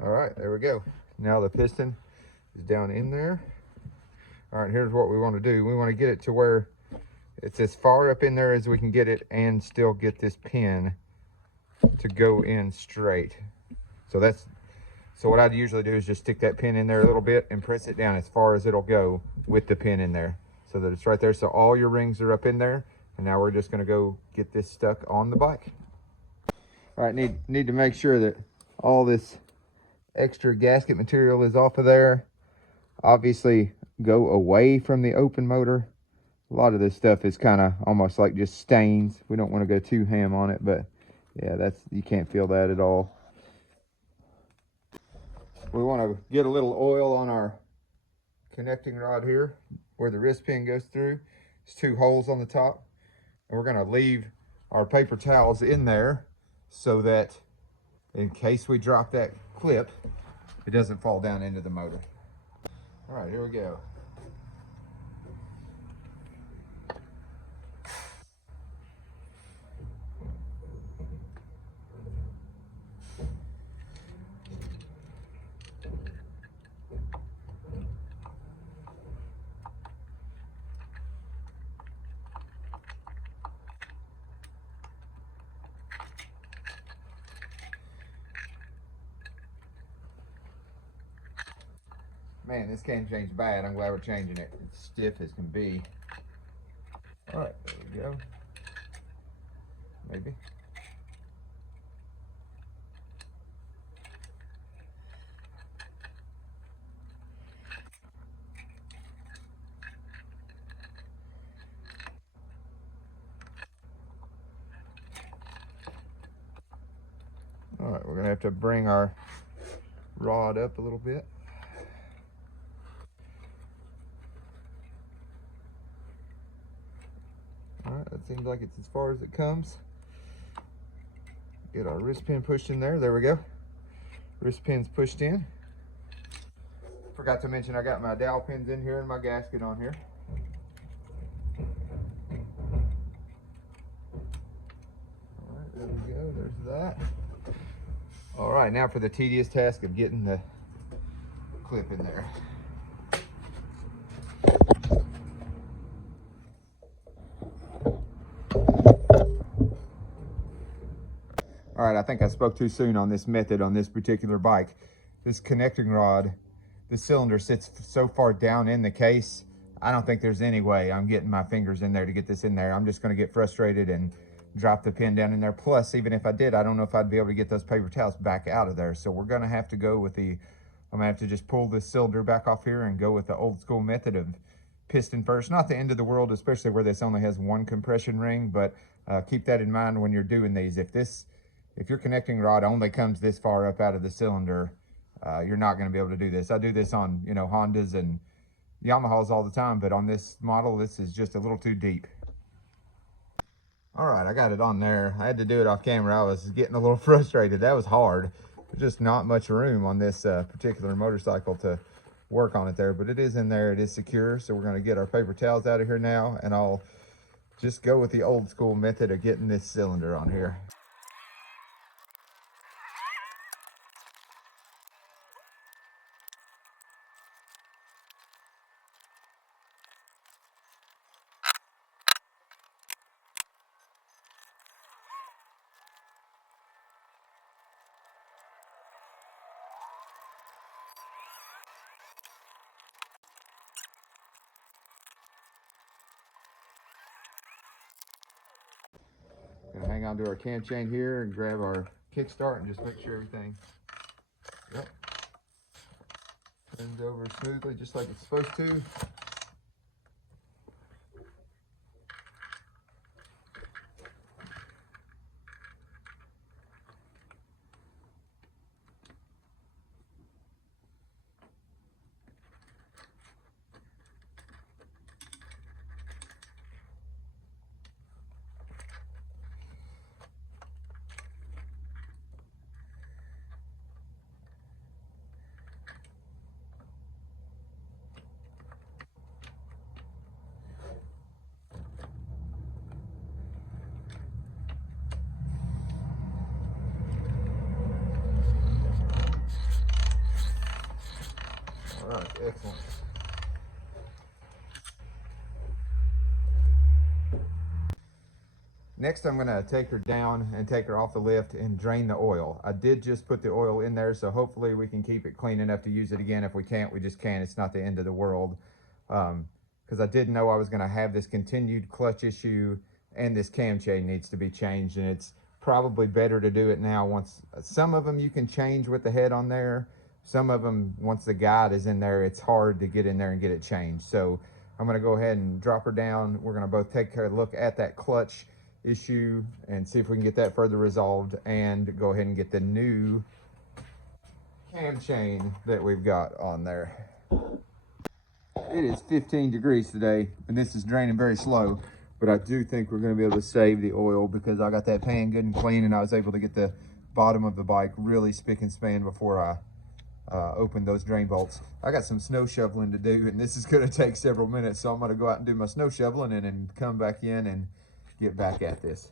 All right, there we go. Now the piston is down in there. All right, here's what we want to do. We want to get it to where it's as far up in there as we can get it and still get this pin to go in straight. So what I'd usually do is just stick that pin in there a little bit and press it down as far as it'll go with the pin in there, so that it's right there. So all your rings are up in there, and now we're just gonna go get this stuck on the bike. All right, need to make sure that all this extra gasket material is off of there. Obviously, go away from the open motor. A lot of this stuff is kind of almost like just stains. We don't want to go too ham on it, but yeah, you can't feel that at all. We want to get a little oil on our connecting rod here where the wrist pin goes through. There's 2 holes on the top, and we're going to leave our paper towels in there so that in case we drop that clip, it doesn't fall down into the motor. All right, here we go. Man, this cam change bad. I'm glad we're changing it. It's stiff as can be. All right, there we go. Maybe. All right, we're gonna have to bring our rod up a little bit. All right, that seems like it's as far as it comes. Get our wrist pin pushed in there. There we go. Wrist pin's pushed in. Forgot to mention I got my dowel pins in here and my gasket on here. All right, there we go. There's that. All right, now for the tedious task of getting the clip in there. All right, I think I spoke too soon on this method on this particular bike. This connecting rod, the cylinder sits so far down in the case, I don't think there's any way I'm getting my fingers in there to get this in there. I'm just gonna get frustrated and drop the pin down in there. Plus, even if I did, I don't know if I'd be able to get those paper towels back out of there. So we're gonna have to go with I'm gonna have to just pull this cylinder back off here and go with the old school method of piston first. Not the end of the world, especially where this only has one compression ring, but keep that in mind when you're doing these. If your connecting rod only comes this far up out of the cylinder, you're not going to be able to do this. I do this on, Hondas and Yamahas all the time, but on this model, this is just a little too deep. All right, I got it on there. I had to do it off camera. I was getting a little frustrated. That was hard. There's just not much room on this particular motorcycle to work on it there, but it is in there. It is secure. So we're going to get our paper towels out of here now, and I'll just go with the old school method of getting this cylinder on here. Gonna hang on to our cam chain here and grab our kickstart and just make sure everything turns over smoothly just like it's supposed to. All right, excellent. Next, I'm gonna take her down and take her off the lift and drain the oil. I did just put the oil in there, so hopefully we can keep it clean enough to use it again. If we can't, we just can't. It's not the end of the world. Because I did know I was gonna have this continued clutch issue and this cam chain needs to be changed, and it's probably better to do it now. Once some of them you can change with the head on there. Some of them, once the guide is in there, it's hard to get in there and get it changed. So I'm gonna go ahead and drop her down. We're gonna both take a look at that clutch issue and see if we can get that further resolved, and go ahead and get the new cam chain that we've got on there. It is 15 degrees today, and this is draining very slow, but I do think we're gonna be able to save the oil because I got that pan good and clean, and I was able to get the bottom of the bike really spick and span before I open those drain bolts. I got some snow shoveling to do, and this is going to take several minutes, so I'm going to go out and do my snow shoveling and then come back in and get back at this.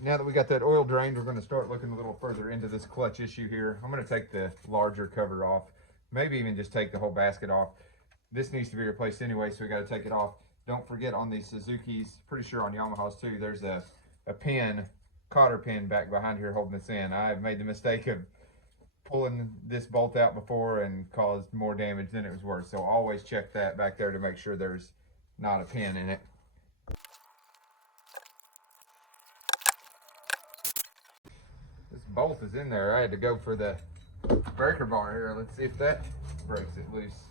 Now that we got that oil drained, we're going to start looking a little further into this clutch issue here. I'm going to take the larger cover off, maybe even just take the whole basket off. This needs to be replaced anyway, so we got to take it off. Don't forget, on these Suzukis, pretty sure on Yamahas too, there's a pin, cotter pin back behind here holding this in. I've made the mistake of pulling this bolt out before and caused more damage than it was worth. So always check that back there to make sure there's not a pin in it. This bolt is in there. I had to go for the breaker bar here. Let's see if that breaks it loose.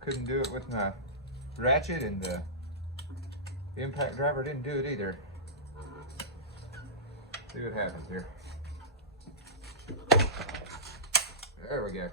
Couldn't do it with my ratchet, and the impact driver didn't do it either. See what happens here. There we go.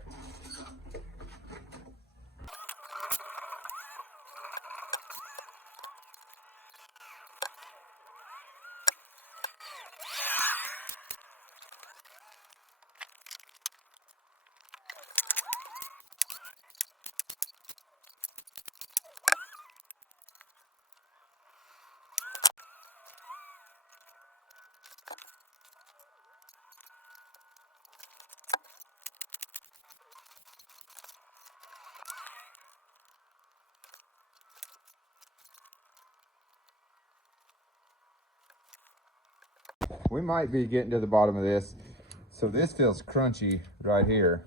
We might be getting to the bottom of this. So this feels crunchy right here.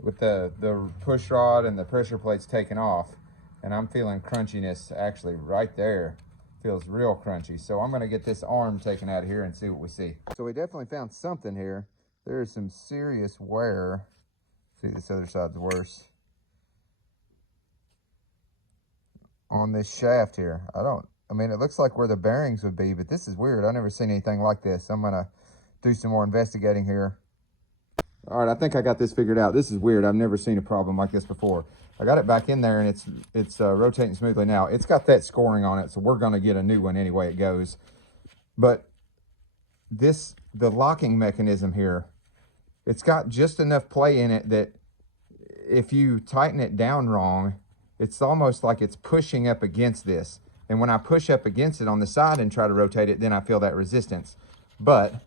With the push rod and the pressure plates taken off, and I'm feeling crunchiness actually right there. Feels real crunchy. So I'm gonna get this arm taken out of here and see what we see. So we definitely found something here. There is some serious wear. See, this other side's worse. On this shaft here. I mean, it looks like where the bearings would be, but this is weird. I've never seen anything like this. I'm gonna do some more investigating here. All right, I think I got this figured out. This is weird. I've never seen a problem like this before. I got it back in there, and it's rotating smoothly now. It's got that scoring on it, so we're gonna get a new one anyway it goes. But the locking mechanism here, it's got just enough play in it that if you tighten it down wrong, it's almost like it's pushing up against this. And when I push up against it on the side and try to rotate it, then I feel that resistance. But,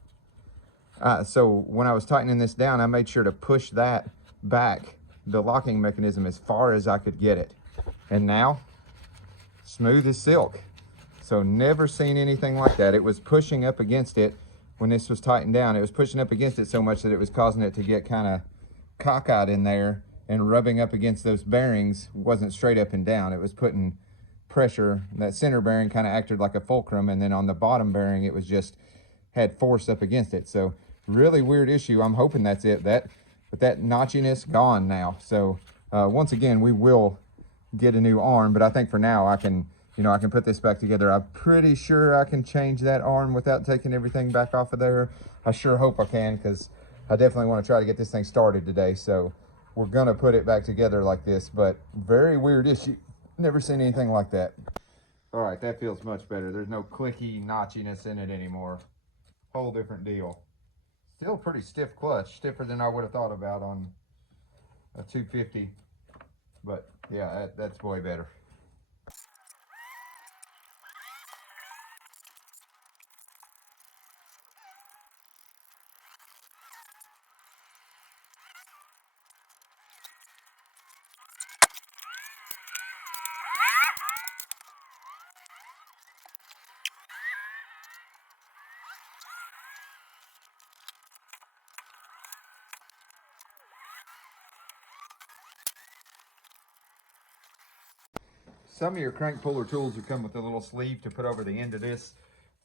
so when I was tightening this down, I made sure to push that back, the locking mechanism, as far as I could get it. And now, smooth as silk. So never seen anything like that. It was pushing up against it when this was tightened down. It was pushing up against it so much that it was causing it to get kind of cockeyed in there, and rubbing up against those bearings wasn't straight up and down. It was putting pressure. That center bearing kind of acted like a fulcrum, and then on the bottom bearing it was just had force up against it. So really weird issue. I'm hoping that's it. But that notchiness gone now. So once again, we will get a new arm, but I think for now I can put this back together. I'm pretty sure I can change that arm without taking everything back off of there. I sure hope I can, because I definitely want to try to get this thing started today. So we're gonna put it back together like this, but very weird issue. Never seen anything like that. All right, that feels much better. There's no clicky notchiness in it anymore. Whole different deal. Still pretty stiff clutch, stiffer than I would have thought about on a 250. But yeah, that's way better. Some of your crank puller tools will come with a little sleeve to put over the end of this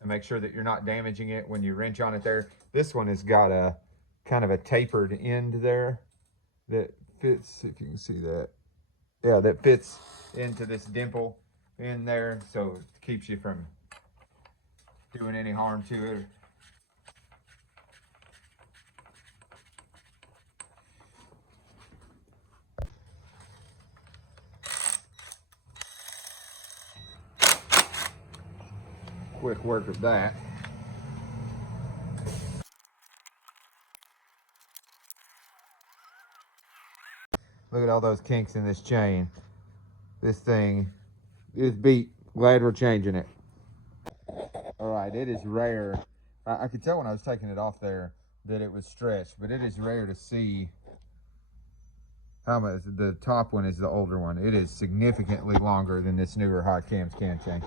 and make sure that you're not damaging it when you wrench on it there. This one has got a kind of a tapered end there that fits, if you can see that. Yeah, that fits into this dimple in there, so it keeps you from doing any harm to it. Quick work of that. Look at all those kinks in this chain. This thing is beat. Glad we're changing it. All right, it is rare. I could tell when I was taking it off there that it was stretched, but it is rare to see how much. The top one is the older one. It is significantly longer than this newer hot cams can chain.